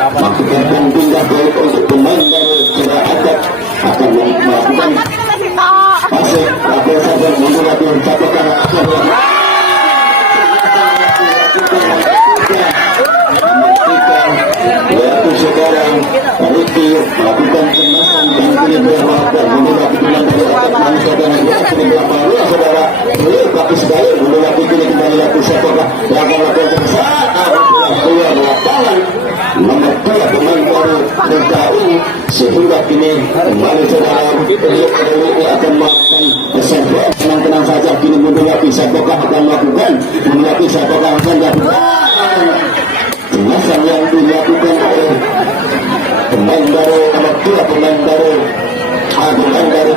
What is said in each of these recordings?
Maksudkan pindah balik untuk pemain dari Cerah Adat akan melakukan masuk latihan sabar mundur latihan catatan akan yaitu sekarang Riki melakukan kemasan dan kini berlakukan mundur latihan dari atas manusia dan kini berlakukan saudara tapi sekali mundur latihan kembali latihan setelah lakukan tersebut keluar lapangan nomor 2 pemain baru DKI sehingga kini kembali saudara ini akan melakukan serve tenang-tenang saja kini mundur lagi Sapokah akan melakukan mundur lagi Sapokah akan dilakukan jenazah yang dilakukan oleh pemain baru nomor 2 pemain baru pemain dari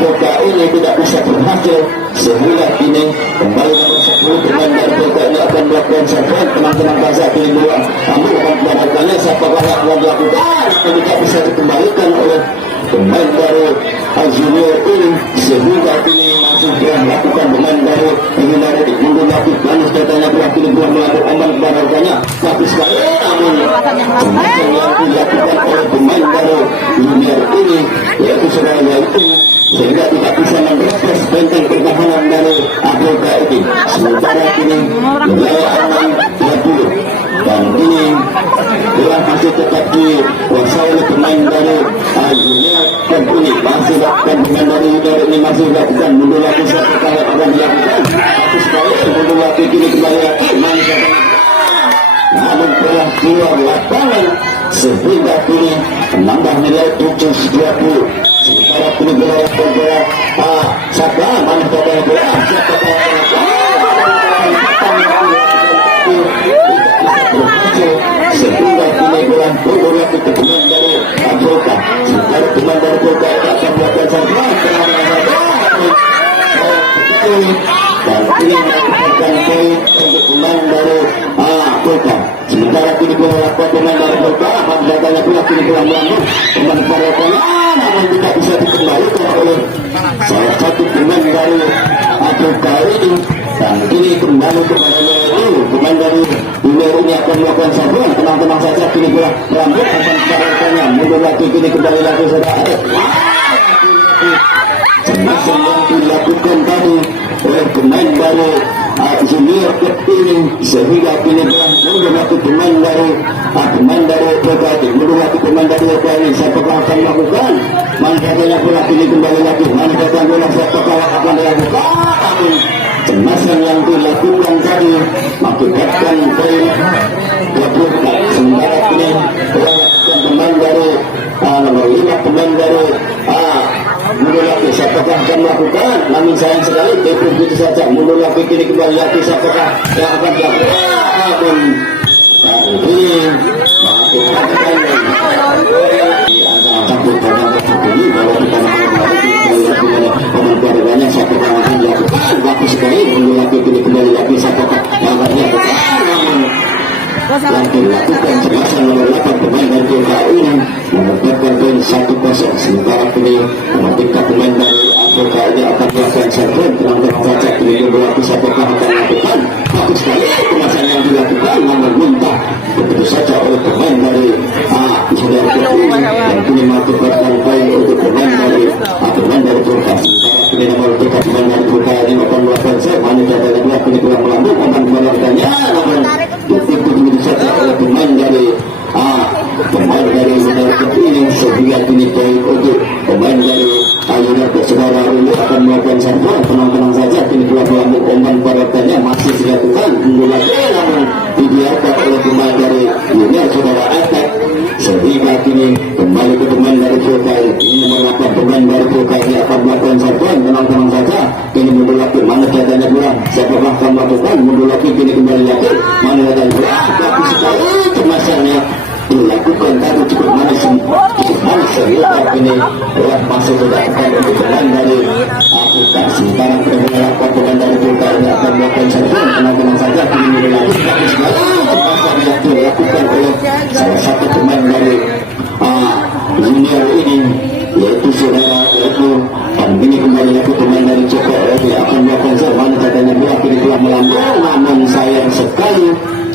DKI ini tidak bisa berhasil sehingga kini kembali nomor 10 pemain dari DKI ini akan melakukan serve tenang-tenang saja kini dua kamu akan melakukannya Sapokah akan dilakukan tidak bisa dikembalikan oleh pemain baru junior ini sehingga kini masih belum melakukan pemain baru ini dari mundur lagi manis katanya kini belum melakukan aman kebarangkanya tapi sekali namun semacam yang dilakukan oleh pemain baru junior ini yaitu saudara itu sehingga tidak bisa menerobos benteng pertahanan dari Afrika ini sementara kini wilayah aman 20 dan ini bola masih tetap dikuasai oleh pemain dari junior dan ini masih lakukan pemain dari junior ini masih lakukan mundur lagi satu kali akan dilakukan tapi sekali mundur lagi kini kembali lagi manis namun telah keluar lapangan sehingga kini menambah nilai 7-20 sementara kini bola siapa mana bola siapa sehingga kini bola mundur lagi ke pemain dari Afrika sementara pemain dari Afrika akan melakukan serve dan kini melakukan poin untuk pemain dari Afrika sementara kini bola lakukan pemain dari Afrika datanya pula kini bola melambung pemain Afrika namun tidak bisa dikembalikan oleh salah satu pemain dari Afrika ini dan kini kembali kepada pemain dari Junior ini akan melakukan serve tenang-tenang saja kini bola melambung akan kepadanya mundur lagi kini kembali lagi saudara semacam yang dilakukan tadi oleh pemain baru junior ini sehingga kini bola mundur lagi pemain dari Bekati mundur lagi pemain dari Bekati ini siapakah akan melakukan manfaatnya bola kini kembali lagi manfaatnya bola siapakah akan dilakukan cemasan yang dilakukan tadi mengakibatkan poin Bekati sementara kini melakukan pemain dari nomor 5 pemain dari mundur lagi siapakah akan melakukan namun sayang sekali begitu saja mundur lagi kini kembali lagi siapakah yang akan dilakukan namun ini mengakibatkan satu pertandingan ini bahwa kita pemain siapakah akan dilakukan bagus sekali mundur lagi kini kembali lagi siapakah yang akan dilakukan namun yang dilakukan cemasan nomor 8 pemain dari DKI ini mendapatkan poin 1-0 sementara kini ketika pemain dari Afrika ini akan melakukan serve tenang-tenang saja kini berlaku siapakah akan melakukan bagus sekali kemasan yang dilakukan namun muntah begitu saja oleh pemain dari saudara ini dan kini mengakibatkan poin untuk pemain dari Afrika sementara kini nomor 3 pemain dari Afrika ini akan melakukan serve hanya katanya kini kurang melambung akan kembalikannya namun itu begitu saja oleh pemain dari United ini sehingga kini poin untuk pemain dari United saudara ini akan melakukan serve tenang-tenang saja kini telah melambung umpan pada masih dilakukan menggunakan namun dibiarkan oleh pemain dari United saudara Attack sehingga kini kembali ke pemain dari Afrika ini nomor 8 pemain dari Afrika ini akan melakukan serve tenang-tenang saja kini mundur lagi mana katanya pulang siapakah akan melakukan mundur lagi kini kembali lagi mana katanya pulang tapi sekali cemasannya dilakukan tadi cukup manis sehingga ini telah masuk ke dalam untuk pemain dari Afrika sementara melakukan pemain dari Afrika ini akan melakukan serve tenang-tenang saja kini mundur lagi tapi sekali cemasan yang dilakukan oleh salah satu pemain dari junior ini yaitu saudara yaitu dan ini kembali lagi pemain dari Joko akan melakukan serve katanya bola kini telah melambung namun sayang sekali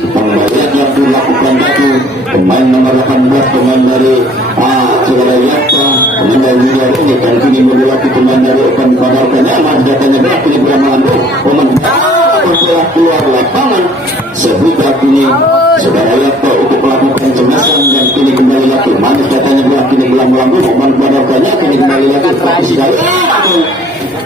pembalian yang dilakukan tadi pemain nomor 18 pemain dari Saudara Yakta, pemain dari Liga ini dan kini memiliki pemain dari Open Padalkannya masih datanya berat kini beramah pemain telah keluar lapangan sehingga kini Saudara Yakta untuk melakukan cemasan dan kini kembali lagi manis datanya berat kini belambu pemain Padalkannya kini kembali lagi praktis sekali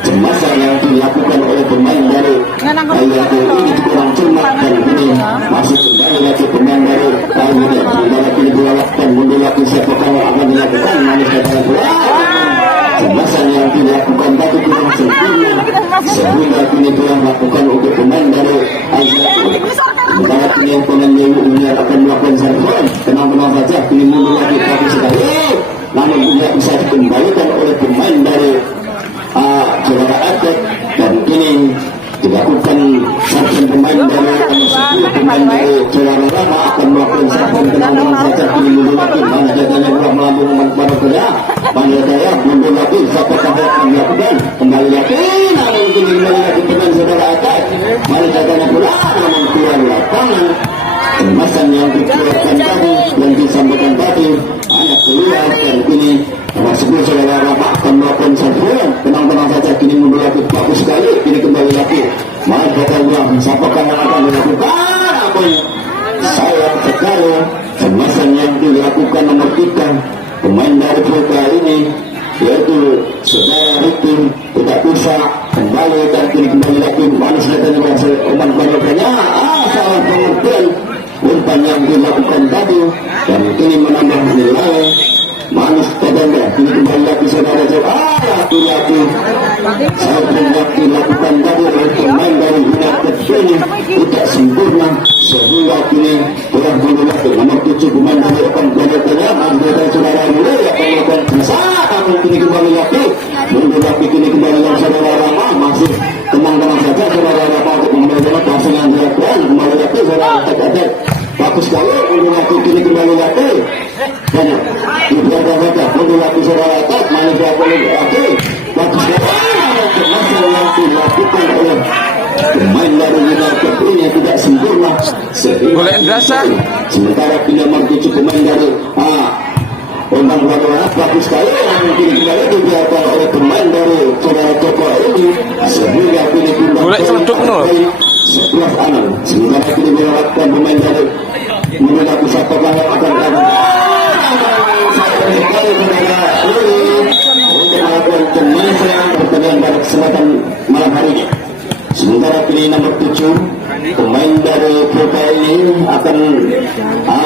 cemasan yang dilakukan oleh pemain dari Ayako ini kurang cermat dan ini masih kembali lagi pemain dari Ayako sementara kini dilakukan mundur lagi siapa kalau akan dilakukan manis datanya berat cemasan yang dilakukan tadi kurang sempurna sehingga kini telah melakukan untuk pemain dari Ayako sementara kini yang pemain ini akan melakukan servis tenang-tenang saja kini mundur lagi tapi sekali namun tidak bisa dikembalikan oleh pemain dari Saudara Atek dan kini dilakukan servis pemain dari pemain dari Saudara Rama akan melakukan servis tenang-tenang saja kini mundur lagi mana jadinya telah melambung pada kerja mana daya mundur lagi siapa yang akan melakukan kembali lagi namun kini kembali lagi pemain Saudara Atek mana jadinya pula namun keluar lapangan kemasan yang dikeluarkan tadi yang disampaikan tadi hanya keluar dan kini masuk Saudara Rama akan melakukan servis tenang-tenang saja kini mundur lagi bagus sekali kini kembali lagi malah katanya siapakah yang akan dilakukan namun sayang sekali kemasan yang dilakukan nomor 3 pemain dari Fulka ini yaitu Saudara Ricky tidak bisa kembali dan kini kembali lagi manis katanya berhasil umpan banyakannya salah pengertian umpan yang dilakukan tadi dan kini menambah nilai manis katanya kini kembali lagi Saudara laki-laki saya tidak dilakukan tadi oleh pemain dari United ini tidak sempurna sehingga kini kurang lagi nomor 7 pemain dari Open Padalkannya mampu dari Saudara Mulai akan melakukan besar namun kini kembali lagi mundur lagi kini kembali lagi Saudara Rama masih tenang-tenang saja Saudara Rama untuk memberikan passing yang dilakukan kembali lagi Saudara Atek bagus sekali mundur lagi kini kembali lagi banyak dibiarkan saja mundur lagi Saudara Atek manis lagi bagus sekali masih yang dilakukan oleh pemain dari United ini tidak sempurna boleh dirasa sementara kini nomor 7 pemain dari Oman Wadona bagus sekali namun kini kembali dibiarkan oleh pemain dari Saudara Joko ini sehingga kini boleh celutuk no 11-6 sementara kini melewatkan pemain dari menggunakan satu yang akan sekali untuk melakukan penyelesaian pertandingan pada kesempatan malam hari ini sementara kini nomor 7 pemain dari Fulka ini akan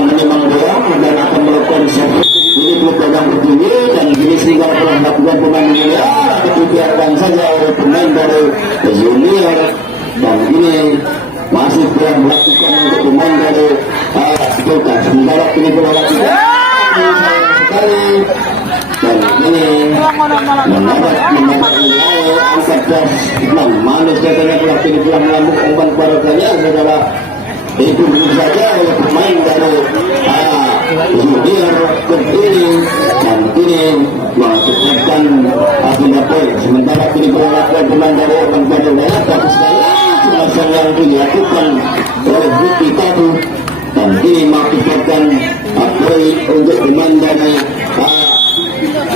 menimang bola dan akan melakukan servis ini belum pegang berdiri dan kini sehingga telah melakukan pemain junior atau dibiarkan saja oleh pemain dari junior dan ini masih telah melakukan untuk pemain dari Fulka sementara kini bola lagi sekali dan ini mendapat angkat gas manis katanya telah kini telah melambung umpan Padalkannya adalah itu saja oleh pemain dari junior berdiri dan kini melakukan agenda poin sementara kini berlakukan pemain dari Open Padalkannya bagus sekali semacam yang dilakukan oleh Bukti tadi dan kini mengakibatkan poin untuk pemain dari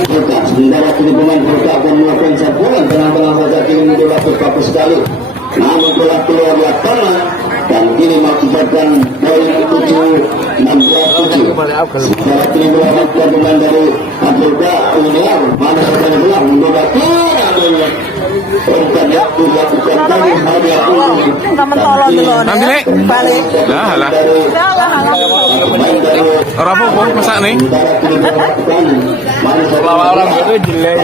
Fulka sementara kini pemain Fulka akan melakukan sapuan tenang-tenang saja kini mencoba bagus sekali namun telah keluar lapangan dan kini mengakibatkan poin 7-16-7 sementara kini melakukan pemain dari Fulka Junior mana saja bilang mencoba tidak umpan yang dilakukan tadi hanya nanti balik lah orang pun masak nih lawan orang itu jelek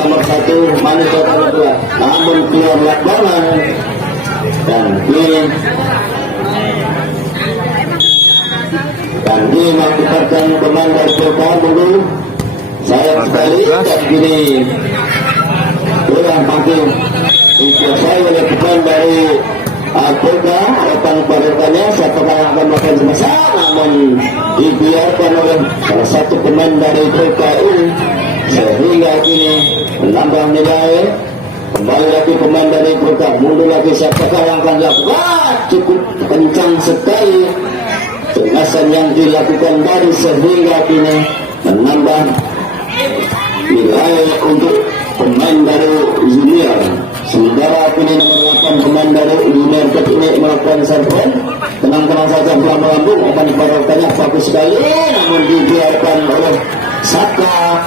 nomor 1 manis namun keluar lapangan dan ini mengakibatkan pemain dari Fulka dulu sayang sekali dan kini kurang makin dikuasai oleh pemain dari Fulka Open Padalkannya satu kali akan melakukan semasa namun dibiarkan oleh salah satu pemain dari Fulka ini sehingga kini menambah nilai Kembali lagi pemain dari Polka, mundur lagi siapakah yang akan dilakukan? Cukup kencang sekali tengasan yang dilakukan tadi sehingga kini menambah nilai untuk pemain dari junior. Sementara kini nomor 8 pemain dari junior ini melakukan serve. Tenang-tenang saja pelan melambung, akan diparokkannya bagus sekali, namun dibiarkan oleh Saka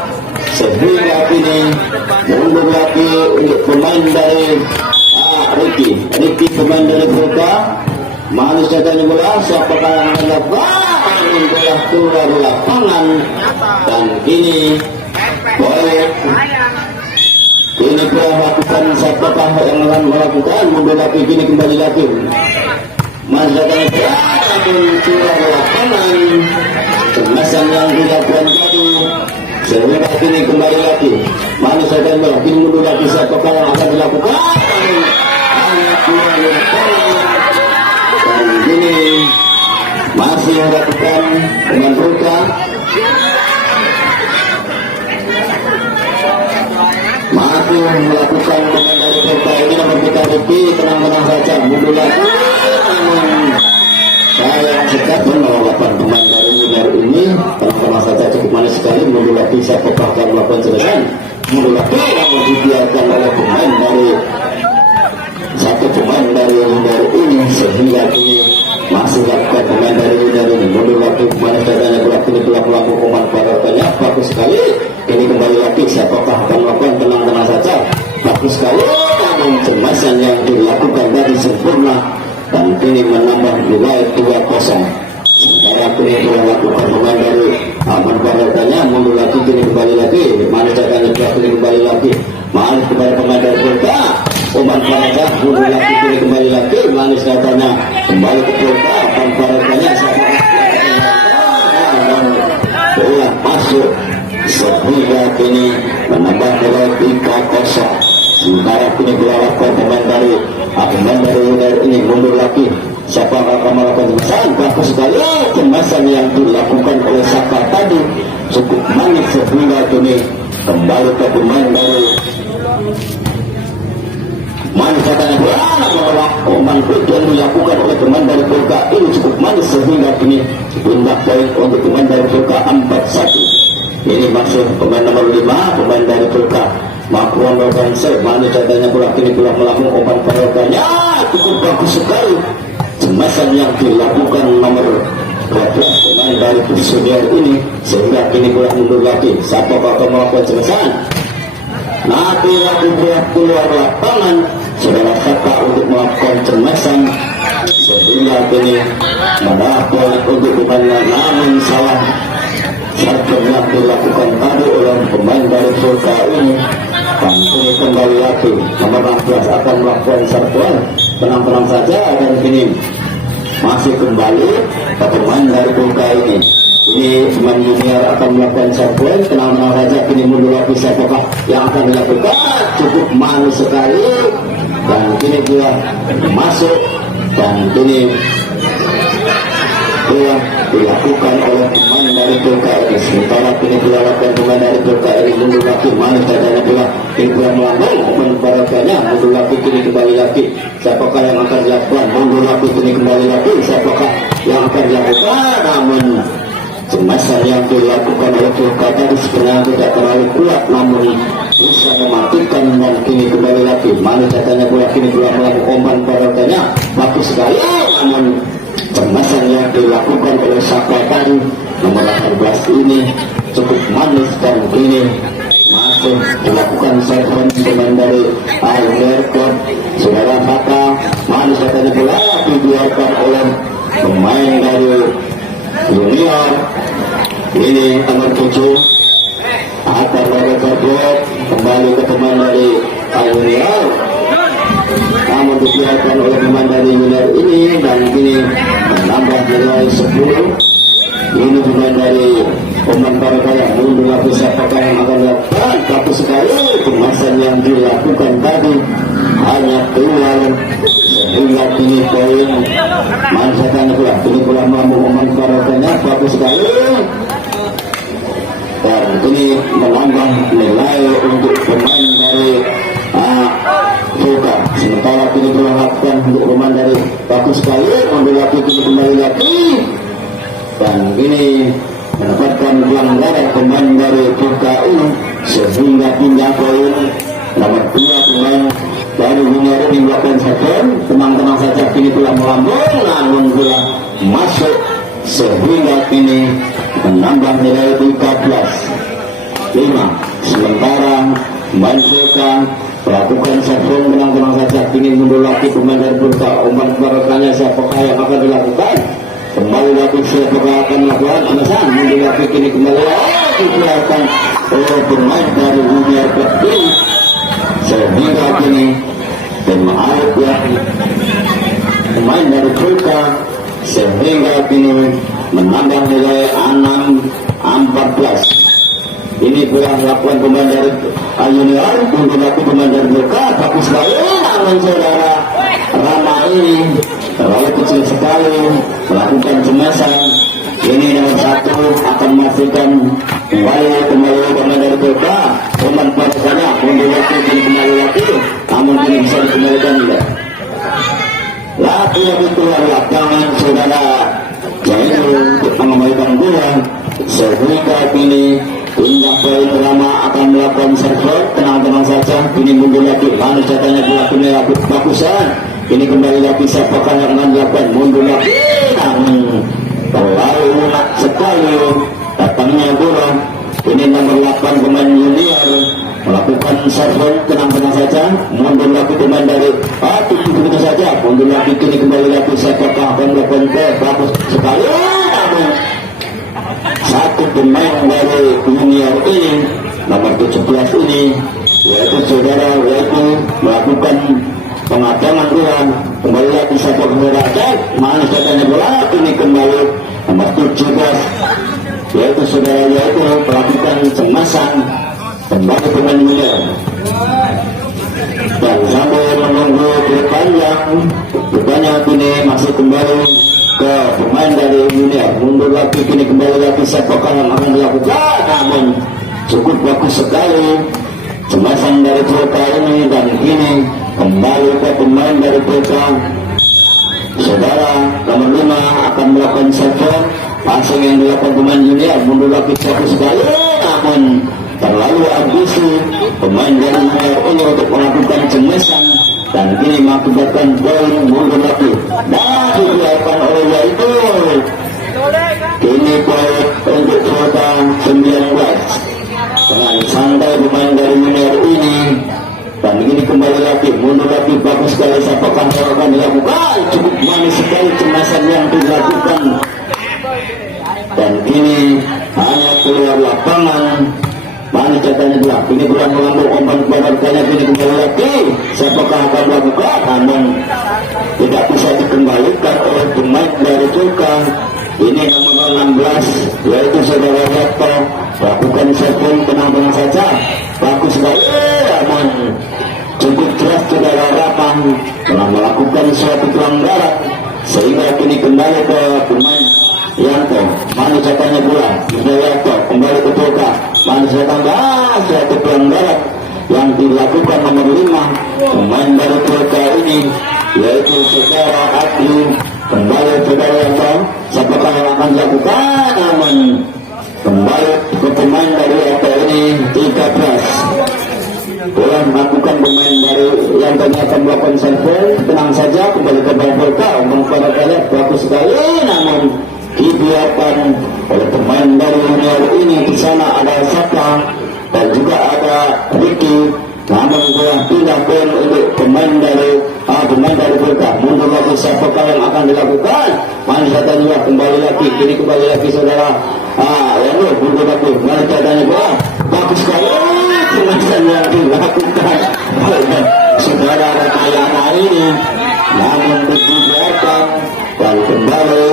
sehingga kini mundur lagi untuk pemain dari Ricky pemain dari Polka. Manis datanya bola, siapakah yang akan dapat bola keluar di lapangan, dan kini boleh ini pula lakukan siapakah yang akan melakukan mundur lagi, kini kembali lagi Manis datanya bola namun keluar di lapangan, kemasan yang dilakukan tadi sehingga kini kembali lagi Manis datanya bola, kini mundur lagi siapakah yang akan dilakukan hanya keluar di lapangan. Dan ini masih melakukan dengan Polka, masih melakukan dengan dari Polka. Ini nomor kita Ricky, tenang-tenang saja mundur lagi, namun saya sekat menolakkan pemain dari junior ini. Tenang-tenang saja, cukup manis sekali mundur lagi, saya akan melakukan serangan mundur lagi, namun dibiarkan oleh pemain dari satu pemain dari ini sehingga kini masih lakukan pemain dari ini mundur lagi pemain datanya bola kini pelaku pemain paroknya bagus sekali. Ini kembali lagi siapakah akan melakukan, tenang-tenang saja bagus sekali, namun cemasan yang dilakukan tadi sempurna dan kini menambah nilai 2-0. Sementara kini dilakukan pemain dari aman paroknya mundur lagi, kini kembali lagi mana datanya bola kini kembali lagi manis kepada pemain dari Polka. Umpan Parada mundur lagi, kini kembali lagi manis datanya kembali ke Polka. Umpan Paradanya bola masuk sehingga kini menambah nilai 3-0. Sementara kini dilakukan pemain dari junior ini mundur lagi, siapa akan melakukan kemasan bagus sekali, kemasan yang dilakukan oleh Saka tadi cukup manis sehingga kini kembali ke pemain dari manis katanya bola Oman yang dilakukan oleh pemain dari Polka ini cukup manis sehingga kini pindah poin untuk pemain dari Polka 4-1. Ini masuk pemain nomor 5 pemain dari Polka Makruan melakukan save, manis katanya bola kini pula melakukan Oman parokanya cukup bagus sekali. Cemasan yang dilakukan nomor 12 pemain dari junior ini sehingga kini pula mundur lagi. Siapa bakal melakukan cemasan? Nanti lagi keluar lapangan saudara Saka untuk melakukan cemasan sehingga kini mendapat untuk pemain, namun salah satu yang dilakukan tadi oleh pemain dari Polka ini. Dan kini kembali lagi nomor 16 akan melakukan serbuan, tenang-tenang saja, dan kini masih kembali ke pemain dari Polka ini. Ini pemain junior akan melakukan serbuan, tenang-tenang saja, kini mundur lagi siapakah yang akan dilakukan, cukup manis sekali, dan kini dia masuk, dan kini dia dilakukan oleh pemain dari Polka ini. Sementara kini dilakukan pemain dari Polka ini mundur lagi, manis dadanya pula kini dia melambung membarakanya, mundur lagi, kini kembali lagi siapakah yang akan dilakukan, mundur lagi, kini kembali lagi siapakah yang akan dilakukan, namun cemasan yang dilakukan oleh Polka tadi sebenarnya tidak terlalu kuat, namun bisa mematikan, dan kini kembali lagi manis datanya bola kini pula melakukan umpan parokanya bagus sekali, namun cemasan yang dilakukan oleh Saka tadi nomor 18 ini cukup manis, dan kini masih dilakukan serbuan pemain dari Alberton. Saudara Saka manis datanya bola dibiarkan oleh pemain dari junior ini nomor 7 akan melakukan blok kembali ke pemain dari junior, namun dibiarkan oleh pemain dari junior ini, dan kini menambah nilai 10. Ini pemain dari pemain Parokaya mundur lagi, siapakah yang akan dilakukan, bagus sekali kemasan yang dilakukan tadi hanya keluar sehingga kini poin manfaatnya pula kini pula mampu memanfaatkannya bagus sekali, dan ini menambah nilai untuk pemain dari untuk pemain dari bagus sekali mundur lagi kembali lagi dan ini mendapatkan pelanggaran pemain dari PKI sehingga pindah poin nomor 2 pemain dari Junior ini melakukan second tenang-tenang saja kini telah melambung namun telah masuk sehingga kini menambah nilai 13-5 sementara pemain PK melakukan second tenang-tenang saja kini mundur lagi pemain dari Burka umpan kebaratnya siapakah yang akan dilakukan kembali lagi siapakah akan melakukan pemesan mundur lagi kini kembali lagi dilakukan oleh pemain dari Junior Peti sehingga kini pemain pemain dari Burka sehingga kini menambah nilai 6-14 ini telah melakukan pemain dari Junior untuk melakukan pemain dari Burka bagus sekali namun saudara Rama ini terlalu kecil sekali melakukan cemesan ini nomor 1 akan memastikan kembali pemain dari Burka pemain parasanya untuk melakukan kembali lagi namun ini bisa dikembalikan tidak lagi yang keluar lapangan saudara jadi untuk mengembalikan bola sehingga kini pindah poin Rama akan melakukan server tenang-tenang saja ini mundur lagi mana catanya dilakukan bagusan ini kembali lagi siapakah yang akan dilakukan mundur lagi namun terlalu lunak sekali datangnya bola ini nomor 8 pemain Junior melakukan server tenang-tenang saja mundur lagi pemain dari begitu saja mundur lagi kini kembali lagi siapakah akan melakukan bagus sekali namun satu pemain dari Junior ini nomor 17 ini yaitu saudara yaitu melakukan pengadangan bola kembali lagi satu saudara mana katanya bola ini kembali nomor 17 yaitu saudara yaitu melakukan cemasan kembali pemain Junior dan sambil menunggu berpanjang ini masih kembali ke pemain dari Junior mundur lagi kini kembali lagi siapakah yang akan dilakukan namun cukup bagus sekali cemasan dari Burka ini dan ini kembali ke pemain dari Burka saudara nomor 5 akan melakukan server passing yang dilakukan pemain Junior mundur lagi bagus sekali namun terlalu ambisi pemain dari Junior ini untuk melakukan cemasan dan kini mengakibatkan poin mundur lagi dan dibiarkan oleh yaitu kini poin untuk kota 19 dengan santai pemain dari Junior ini dan ini kembali lagi mundur lagi bagus sekali siapakah yang akan dilakukan cukup manis sekali cemasan yang dilakukan dan kini hanya keluar lapangan mana catanya gelap ini bukan melambung umpan kebaratnya kini kembali lagi siapakah akan melakukan namun tidak bisa dikembalikan oleh pemain dari Burka ini nomor 16 yaitu saudara Reto lakukan serve tenang-tenang saja bagus sekali namun cukup keras saudara Rapang telah melakukan suatu pelanggaran sehingga kini kembali ke pemain Yanto mana catanya bola Yanto kembali ke Burka mana catanya suatu pelanggaran yang dilakukan nomor 5 pemain dari Burka ini yaitu saudara Abdi kembali saudara Yanto siapakah yang akan dilakukan namun kembali ke pemain dari Yanto ini 13 bola melakukan pemain dari yang akan melakukan serve tenang saja kembali ke Burka memperoleh bagus sekali namun dibiarkan oleh pemain dari Junior ini di sana ada Saka dan juga ada Ricky namun telah pindah poin untuk pemain dari Burka mundur lagi siapakah yang akan dilakukan mana catanya kembali lagi kini kembali lagi saudara yang mundur lagi mana catanya bola bagus sekali cemasan yang dilakukan oleh saudara Ratayana ini namun dibiarkan dan kembali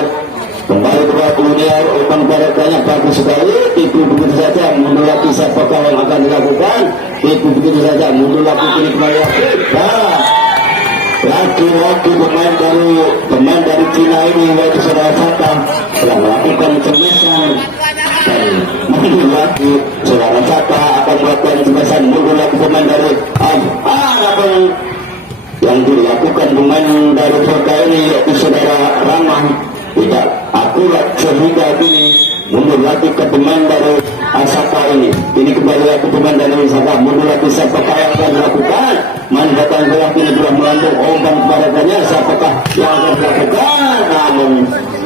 ke Junior umpan baratnya bagus sekali itu begitu saja mundur lagi siapakah yang akan dilakukan itu begitu saja mundur lagi kini kembali lagi pemain dari Cina ini yaitu saudara Saka telah melakukan cemasan dan mundur lagi saudara Saka akan melakukan cemasan mundur lagi pemain dari yang dilakukan pemain dari tidak akurat sehingga ini mundur lagi ke pemain dari Asaka ini kembali lagi pemain dari Asaka mundur lagi siapakah yang akan dilakukan main datang bola kini telah melambung umpan kepadanya siapakah yang akan dilakukan namun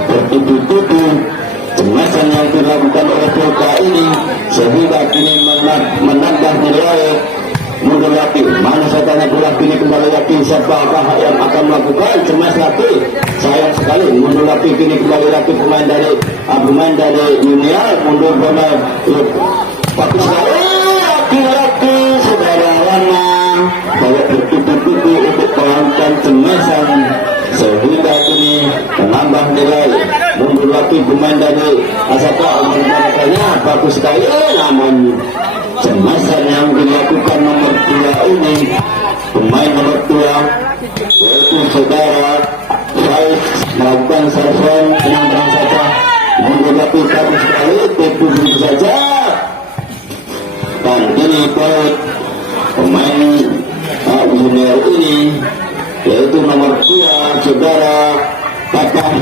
bertubi-tubi cemasan yang dilakukan oleh Polka ini sehingga kini menambah nilai mundur lagi mana satanya bola kini kembali lagi siapakah yang akan melakukan cemas lagi sayang sekali mundur lagi kini kembali lagi pemain dari Junior mundur bola tapi laki-laki saudara lama bahwa bertubi-tubi untuk melakukan cemasan sehingga kini menambah nilai mundur lagi pemain dari Asaka makanya bagus sekali namun cemasan yang dilakukan nomor 2 ini pemain nomor 2 yaitu saudara Faiz melakukan serven penantang saja mundur lagi bagus sekali begitu saja dan ini baik pemain junior ini yaitu nomor 2 saudara Patah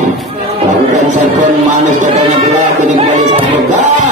lakukan serven manis katanya bola kembali sampai